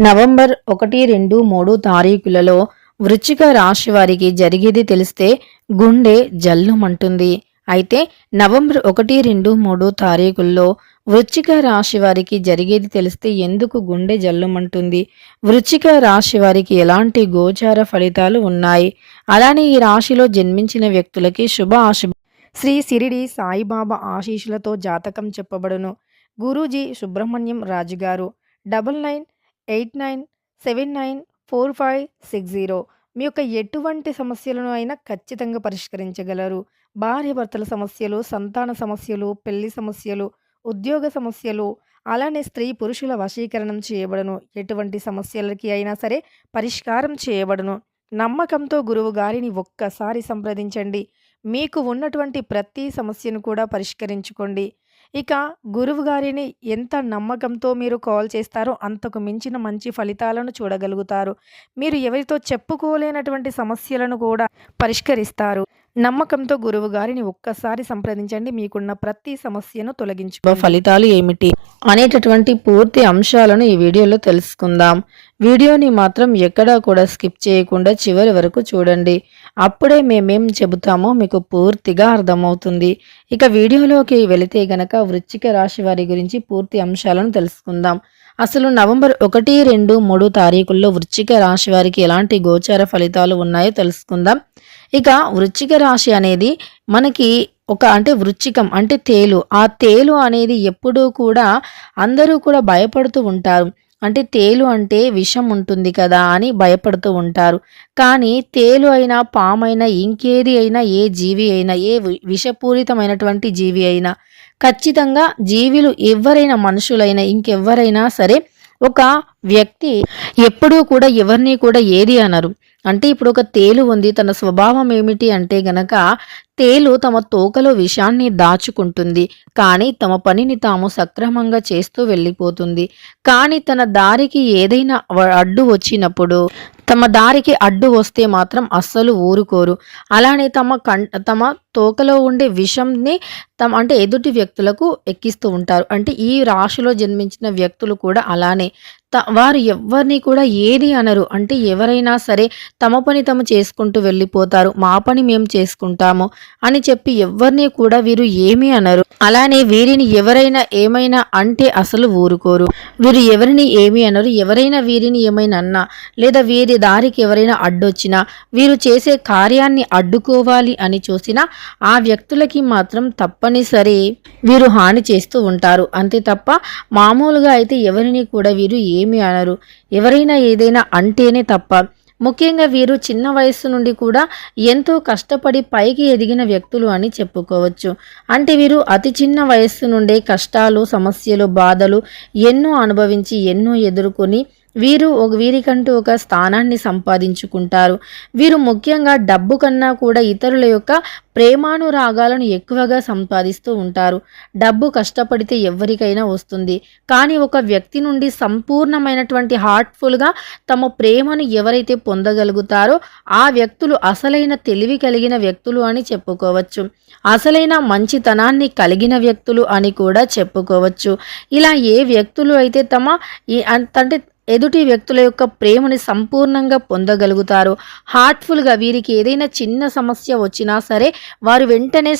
November 1, 2, 3 తారీఖులలో వృశ్చిక రాశి వారికి జరిగేది తెలిస్తే గుండె జల్లుమంటుంది. అయితే నవంబర్ 1, 2, 3 తారీఖుల్లో వృశ్చిక రాశి వారికి జరిగేది తెలిస్తే ఎందుకు గుండె జల్లుమంటుంది? వృశ్చిక రాశి వారికి ఎలాంటి గోచార ఫలితాలు ఉన్నాయి? అలానే ఈ రాశిలో జన్మించిన వ్యక్తులకి శుభ అశుభ శ్రీ సిరిడి సాయిబాబా ఆశీస్సులతో జాతకం చెప్పబడును. గురూజీ సుబ్రహ్మణ్యం రాజు గారు 9989794560 మీ యొక్క ఎటువంటి సమస్యలను అయినా ఖచ్చితంగా పరిష్కరించగలరు. భార్యాభర్తల సమస్యలు, సంతాన సమస్యలు, పెళ్లి సమస్యలు, ఉద్యోగ సమస్యలు, అలానే స్త్రీ పురుషుల వశీకరణం చేయబడును. ఎటువంటి సమస్యలకి అయినా సరే పరిష్కారం చేయబడును. నమ్మకంతో గురువు గారిని ఒక్కసారి సంప్రదించండి. మీకు ఉన్నటువంటి ప్రతి సమస్యను కూడా పరిష్కరించుకోండి. ఇక గురువు గారిని ఎంత నమ్మకంతో మీరు కాల్ చేస్తారో అంతకు మించిన మంచి ఫలితాలను చూడగలుగుతారు. మీరు ఎవరితో చెప్పుకోలేనటువంటి సమస్యలను కూడా పరిష్కరిస్తారు. నమ్మకంతో గురువు గారిని ఒక్కసారి సంప్రదించండి. మీకున్న ప్రతి సమస్యను తొలగించుకోండి. ఫలితాలు ఏమిటి అనేటటువంటి పూర్తి అంశాలను ఈ వీడియోలో తెలుసుకుందాం. వీడియోని మాత్రం ఎక్కడా కూడా స్కిప్ చేయకుండా చివరి వరకు చూడండి. అప్పుడే మేమేం చెబుతామో మీకు పూర్తిగా అర్థమవుతుంది. ఇక వీడియోలోకి వెళితే గనక వృశ్చిక రాశి వారి గురించి పూర్తి అంశాలను తెలుసుకుందాం. అసలు నవంబర్ 1, 2, 3 తారీఖుల్లో వృశ్చిక రాశి వారికి ఎలాంటి గోచార ఫలితాలు ఉన్నాయో తెలుసుకుందాం. ఇక వృశ్చిక రాశి అనేది మనకి అంటే వృశ్చికం అంటే తేలు. ఆ తేలు అనేది ఎప్పుడూ కూడా అందరూ కూడా భయపడుతూ ఉంటారు. అంటే తేలు అంటే విషం ఉంటుంది కదా అని భయపడుతూ ఉంటారు. కానీ తేలు అయినా, పామైనా, ఇంకేది అయినా, ఏ జీవి అయినా, ఏ విషపూరితమైనటువంటి జీవి అయినా ఖచ్చితంగా జీవులు ఎవరైనా, మనుషులైనా, ఇంకెవ్వరైనా సరే ఒక వ్యక్తి ఎప్పుడూ కూడా ఎవరిని కూడా ఏది అనరు. అంటే ఇప్పుడు ఒక తేలు ఉంది. తన స్వభావం ఏమిటి అంటే గనక తేలు తమ తోకలో విషాన్ని దాచుకుంటుంది. కానీ తమ పనిని తాము సక్రమంగా చేస్తూ వెళ్ళిపోతుంది. కానీ తన దారికి ఏదైనా అడ్డు వచ్చినప్పుడు, తమ దారికి అడ్డు వస్తే మాత్రం అస్సలు ఊరుకోరు. అలానే తమ తోకలో ఉండే విషంని అంటే ఎదుటి వ్యక్తులకు ఎక్కిస్తూ ఉంటారు. అంటే ఈ రాశిలో జన్మించిన వ్యక్తులు కూడా అలానే వారు ఎవ్వరిని కూడా ఏది అనరు. అంటే ఎవరైనా సరే తమ పని తాము చేసుకుంటూ వెళ్ళిపోతారు. మా పని మేము చేసుకుంటాము అని చెప్పి ఎవ్వరిని కూడా వీరు ఏమీ అనరు. అలానే వీరిని ఎవరైనా ఏమైనా అంటే అసలు ఊరుకోరు. వీరు ఎవరిని ఏమీ అనరు. ఎవరైనా వీరిని ఏమైనా అన్నా లేదా వీరి దారికి ఎవరైనా అడ్డొచ్చినా, వీరు చేసే కార్యాన్ని అడ్డుకోవాలి అని చూసినా ఆ వ్యక్తులకి మాత్రం తప్పనిసరి వీరు హాని చేస్తూ ఉంటారు. అంతే తప్ప మామూలుగా అయితే ఎవరిని కూడా వీరు ఏమీ అనరు. ఎవరైనా ఏదైనా అంటేనే తప్ప. ముఖ్యంగా వీరు చిన్న వయస్సు నుండి కూడా ఎంతో కష్టపడి పైకి ఎదిగిన వ్యక్తులు అని చెప్పుకోవచ్చు. అంటే వీరు అతి చిన్న వయస్సు నుండే కష్టాలు, సమస్యలు, బాధలు ఎన్నో అనుభవించి, ఎన్నో ఎదుర్కొని వీరికంటూ ఒక స్థానాన్ని సంపాదించుకుంటారు. వీరు ముఖ్యంగా డబ్బు కన్నా కూడా ఇతరుల యొక్క ప్రేమానురాగాలను ఎక్కువగా సంపాదిస్తూ ఉంటారు. డబ్బు కష్టపడితే ఎవరికైనా వస్తుంది. కానీ ఒక వ్యక్తి నుండి సంపూర్ణమైనటువంటి హార్ట్ఫుల్గా తమ ప్రేమను ఎవరైతే పొందగలుగుతారో ఆ వ్యక్తులు అసలైన తెలివి కలిగిన వ్యక్తులు అని చెప్పుకోవచ్చు. అసలైన మంచితనాన్ని కలిగిన వ్యక్తులు అని కూడా చెప్పుకోవచ్చు. ఇలా ఏ వ్యక్తులు అయితే అంటే ఎదుటి వ్యక్తుల యొక్క ప్రేమని సంపూర్ణంగా పొందగలుగుతారు. హార్ట్ఫుల్గా వీరికి ఏదైనా చిన్న సమస్య వచ్చినా సరే వారు వెంటనే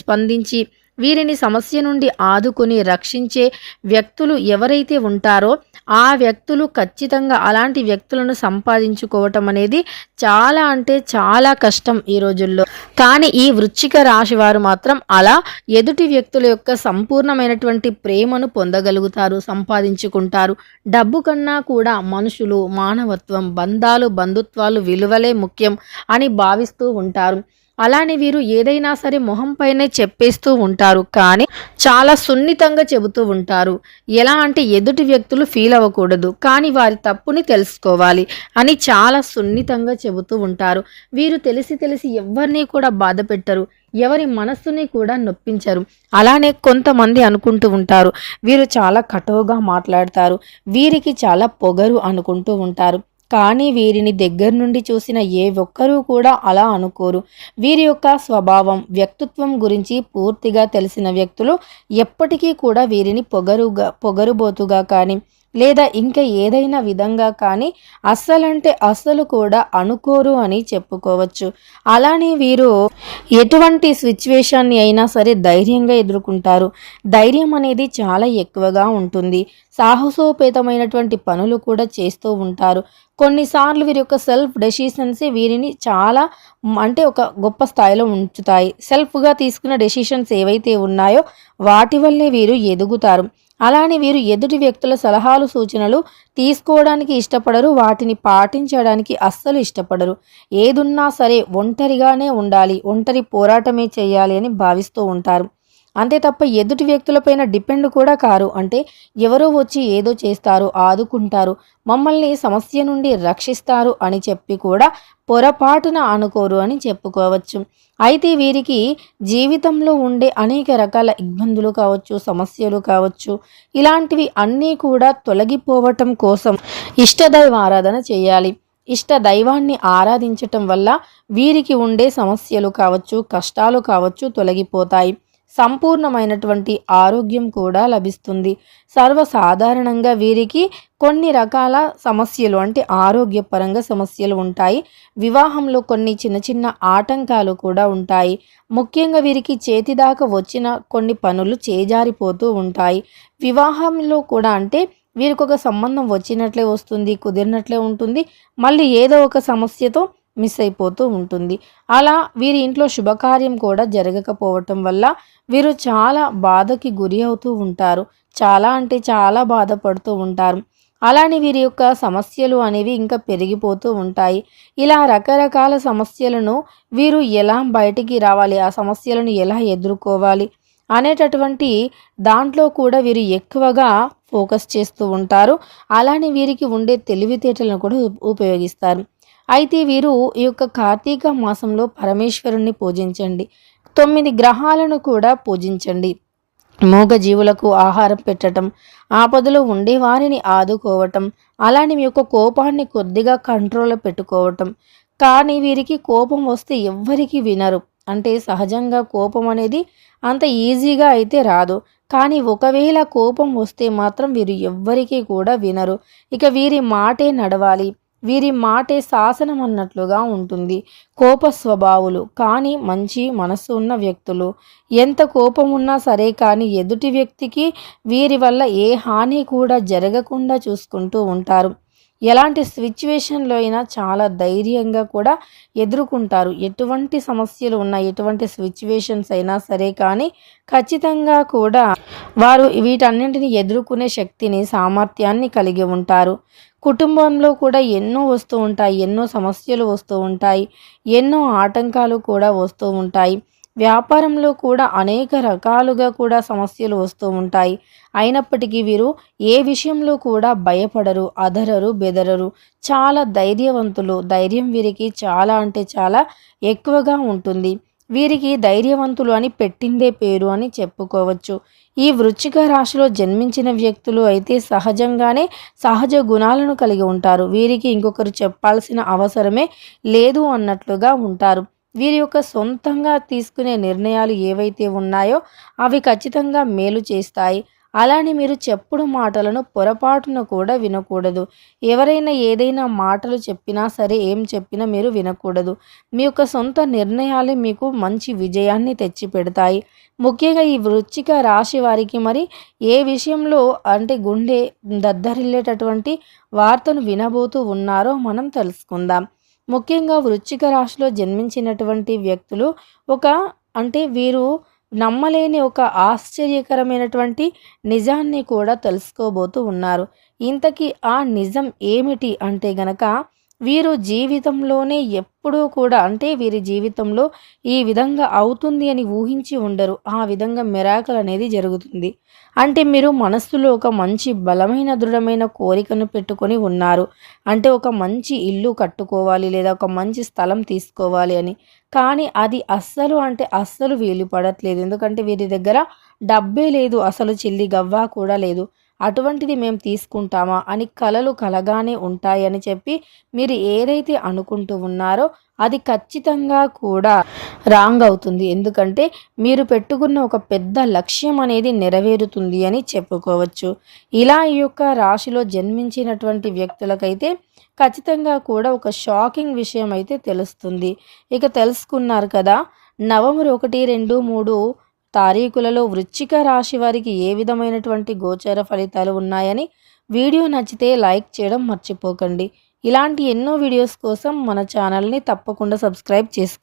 స్పందించి వీరిని సమస్య నుండి ఆదుకొని రక్షించే వ్యక్తులు ఎవరైతే ఉంటారో ఆ వ్యక్తులు ఖచ్చితంగా అలాంటి వ్యక్తులను సంపాదించుకోవటం అనేది చాలా అంటే చాలా కష్టం ఈ రోజుల్లో. కానీ ఈ వృశ్చిక రాశి వారు మాత్రం అలా ఎదుటి వ్యక్తుల యొక్క సంపూర్ణమైనటువంటి ప్రేమను పొందగలుగుతారు, సంపాదించుకుంటారు. డబ్బు కన్నా కూడా మనుషులు, మానవత్వం, బంధాలు, బంధుత్వాలు, విలువలే ముఖ్యం అని భావిస్తూ ఉంటారు. అలానే వీరు ఏదైనా సరే మొహం పైనే చెప్పేస్తూ ఉంటారు. కానీ చాలా సున్నితంగా చెబుతూ ఉంటారు. ఎలా అంటే ఎదుటి వ్యక్తులు ఫీల్ అవ్వకూడదు, కానీ వారి తప్పుని తెలుసుకోవాలి అని చాలా సున్నితంగా చెబుతూ ఉంటారు. వీరు తెలిసి ఎవరిని కూడా బాధ పెట్టరు. ఎవరి మనస్సుని కూడా నొప్పించరు. అలానే కొంతమంది అనుకుంటూ ఉంటారు వీరు చాలా కటువుగా మాట్లాడతారు, వీరికి చాలా పొగరు అనుకుంటూ ఉంటారు. కానీ వీరిని దగ్గర నుండి చూసిన ఏ ఒక్కరూ కూడా అలా అనుకోరు. వీరి యొక్క స్వభావం, వ్యక్తిత్వం గురించి పూర్తిగా తెలిసిన వ్యక్తులు ఎప్పటికీ కూడా వీరిని పొగరుబోతుగా కానీ లేదా ఇంకా ఏదైనా విధంగా కానీ అస్సలంటే అస్సలు కూడా అనుకోరు అని చెప్పుకోవచ్చు. అలానే వీరు ఎటువంటి సిచ్యువేషన్‌ని అయినా సరే ధైర్యంగా ఎదుర్కొంటారు. ధైర్యం అనేది చాలా ఎక్కువగా ఉంటుంది. సాహసోపేతమైనటువంటి పనులు కూడా చేస్తూ ఉంటారు. కొన్నిసార్లు వీరి యొక్క సెల్ఫ్ డెసిషన్సే వీరిని చాలా అంటే ఒక గొప్ప స్థాయిలో ఉంచుతాయి. సెల్ఫ్‌గా తీసుకున్న డెసిషన్స్ ఏవైతే ఉన్నాయో వాటి వల్లే వీరు ఎదుగుతారు. అలానే వీరు ఎదుటి వ్యక్తుల సలహాలు, సూచనలు తీసుకోవడానికి ఇష్టపడరు. వాటిని పాటించడానికి అస్సలు ఇష్టపడరు. ఏదున్నా సరే ఒంటరిగానే ఉండాలి. ఒంటరి పోరాటమే చేయాలి అని భావిస్తూ ఉంటారు. అంతే తప్ప ఎదుటి వ్యక్తులపైన డిపెండ్ కూడా కారు. అంటే ఎవరో వచ్చి ఏదో చేస్తారు, ఆదుకుంటారు, మమ్మల్ని సమస్య నుండి రక్షిస్తారు అని చెప్పి కూడా పొరపాటున అనుకోరు అని చెప్పుకోవచ్చు. అయితే వీరికి జీవితంలో ఉండే అనేక రకాల ఇబ్బందులు కావచ్చు, సమస్యలు కావచ్చు, ఇలాంటివి అన్నీ కూడా తొలగిపోవటం కోసం ఇష్టదైవ ఆరాధన చేయాలి. ఇష్ట దైవాన్ని ఆరాధించటం వల్ల వీరికి ఉండే సమస్యలు కావచ్చు, కష్టాలు కావచ్చు తొలగిపోతాయి. సంపూర్ణమైనటువంటి ఆరోగ్యం కూడా లభిస్తుంది. సర్వసాధారణంగా వీరికి కొన్ని రకాల సమస్యలు అంటే ఆరోగ్యపరంగా సమస్యలు ఉంటాయి. వివాహంలో కొన్ని చిన్న చిన్న ఆటంకాలు కూడా ఉంటాయి. ముఖ్యంగా వీరికి చేతిదాకా వచ్చిన కొన్ని పనులు చేజారిపోతూ ఉంటాయి. వివాహంలో కూడా అంటే వీరికొక సంబంధం వచ్చినట్లే వస్తుంది, కుదిరినట్లే ఉంటుంది. మళ్ళీ ఏదో ఒక సమస్యతో మిస్ అయిపోతూ ఉంటుంది. అలా వీరి ఇంట్లో శుభకార్యం కూడా జరగకపోవటం వల్ల వీరు చాలా బాధకి గురి అవుతూ ఉంటారు. చాలా అంటే చాలా బాధపడుతూ ఉంటారు. అలానే వీరి యొక్క సమస్యలు అనేవి ఇంకా పెరిగిపోతూ ఉంటాయి. ఇలా రకరకాల సమస్యలను వీరు ఎలా బయటికి రావాలి, ఆ సమస్యలను ఎలా ఎదుర్కోవాలి అనేటటువంటి దాంట్లో కూడా వీరు ఎక్కువగా ఫోకస్ చేస్తూ ఉంటారు. అలానే వీరికి ఉండే తెలివితేటలను కూడా ఉపయోగిస్తారు. అయితే వీరు ఈ యొక్క కార్తీక మాసంలో పరమేశ్వరుణ్ణి పూజించండి. 9 గ్రహాలను కూడా పూజించండి. మూగజీవులకు ఆహారం పెట్టటం, ఆపదలో ఉండే వారిని ఆదుకోవటం, అలానే మీ యొక్క కోపాన్ని కొద్దిగా కంట్రోల్‌లో పెట్టుకోవటం. కానీ వీరికి కోపం వస్తే ఎవ్వరికీ వినరు. అంటే సహజంగా కోపం అనేది అంత ఈజీగా అయితే రాదు. కానీ ఒకవేళ కోపం వస్తే మాత్రం వీరు ఎవ్వరికీ కూడా వినరు. ఇక వీరి మాటే నడవాలి. వీరి మాటే శాసనం అన్నట్లుగా ఉంటుంది. కోప స్వభావులు కానీ మంచి మనసు ఉన్న వ్యక్తులు. ఎంత కోపం ఉన్నా సరే కానీ ఎదుటి వ్యక్తికి వీరి వల్ల ఏ హాని కూడా జరగకుండా చూసుకుంటూ ఉంటారు. ఎలాంటి సిట్యుయేషన్‌లో అయినా చాలా ధైర్యంగా కూడా ఎదుర్కొంటారు. ఎటువంటి సమస్యలు ఉన్నా, ఎటువంటి సిట్యుయేషన్స్ అయినా సరే కానీ ఖచ్చితంగా కూడా వారు వీటన్నింటిని ఎదుర్కొనే శక్తిని, సామర్థ్యాన్ని కలిగి ఉంటారు. కుటుంబంలో కూడా ఎన్నో వస్తూ ఉంటాయి. ఎన్నో సమస్యలు వస్తూ ఉంటాయి. ఎన్నో ఆటంకాలు కూడా వస్తూ ఉంటాయి. వ్యాపారంలో కూడా అనేక రకాలుగా కూడా సమస్యలు వస్తూ ఉంటాయి. అయినప్పటికీ వీరు ఏ విషయంలో కూడా భయపడరు, అదరరు, బెదరరు. చాలా ధైర్యవంతులు. ధైర్యం వీరికి చాలా అంటే చాలా ఎక్కువగా ఉంటుంది. వీరికి ధైర్యవంతులు అని పెట్టిందే పేరు అని చెప్పుకోవచ్చు. ఈ వృశ్చిక రాశిలో జన్మించిన వ్యక్తులు అయితే సహజంగానే సహజ గుణాలను కలిగి ఉంటారు. వీరికి ఇంకొకరు చెప్పాల్సిన అవసరమే లేదు అన్నట్లుగా ఉంటారు. వీరి యొక్క సొంతంగా తీసుకునే నిర్ణయాలు ఏవైతే ఉన్నాయో అవి ఖచ్చితంగా మేలు చేస్తాయి. అలానే మీరు చెప్పుడు మాటలను పొరపాటున కూడా వినకూడదు. ఎవరైనా ఏదైనా మాటలు చెప్పినా సరే, ఏం చెప్పినా మీరు వినకూడదు. మీ యొక్క సొంత నిర్ణయాలే మీకు మంచి విజయాన్ని తెచ్చిపెడతాయి. ముఖ్యంగా ఈ వృశ్చిక రాశి వారికి మరి ఏ విషయంలో అంటే గుండె దద్దరిల్లేటటువంటి వార్తను వినబోతూ ఉన్నారో మనం తెలుసుకుందాం. ముఖ్యంగా వృశ్చిక రాశిలో జన్మించినటువంటి వ్యక్తులు ఒక అంటే వీరు నమ్మలేని ఒక ఆశ్చర్యకరమైనటువంటి నిజాన్ని కూడా తెలుసుకోబోతూ ఉన్నారు. ఇంతకీ ఆ నిజం ఏమిటి అంటే గనక వీరు జీవితంలోనే ఎప్పుడూ కూడా అంటే వీరి జీవితంలో ఈ విధంగా అవుతుంది అని ఊహించి ఉండరు. ఆ విధంగా మిరాకిల్ అనేది జరుగుతుంది. అంటే మీరు మనస్సులో ఒక మంచి బలమైన దృఢమైన కోరికను పెట్టుకొని ఉన్నారు. అంటే ఒక మంచి ఇల్లు కట్టుకోవాలి లేదా ఒక మంచి స్థలం తీసుకోవాలి అని. కానీ అది అస్సలు అంటే అస్సలు వీలు పడట్లేదు. ఎందుకంటే వీరి దగ్గర డబ్బే లేదు. అసలు చిల్లి గవ్వ కూడా లేదు. అటువంటిది మేము తీసుకుంటామా అని కలలు కలగానే ఉంటాయని చెప్పి మీరు ఏదైతే అనుకుంటూ ఉన్నారో అది ఖచ్చితంగా కూడా రాంగ్ అవుతుంది. ఎందుకంటే మీరు పెట్టుకున్న ఒక పెద్ద లక్ష్యం అనేది నెరవేరుతుంది అని చెప్పుకోవచ్చు. ఇలా ఈ యొక్క రాశిలో జన్మించినటువంటి వ్యక్తులకైతే ఖచ్చితంగా కూడా ఒక షాకింగ్ విషయం అయితే తెలుస్తుంది. ఇక తెలుసుకున్నారు కదా! నవంబర్ 1, 2, 3 తారీఖులలో వృశ్చిక రాశి వారికి ఏ విధమైనటువంటి గోచర ఫలితాలు ఉన్నాయని. వీడియో నచ్చితే లైక్ చేయడం మర్చిపోకండి. ఇలాంటి ఎన్నో వీడియోస్ కోసం మన ఛానల్‌ని తప్పకుండా సబ్స్క్రైబ్ చేసుకోండి.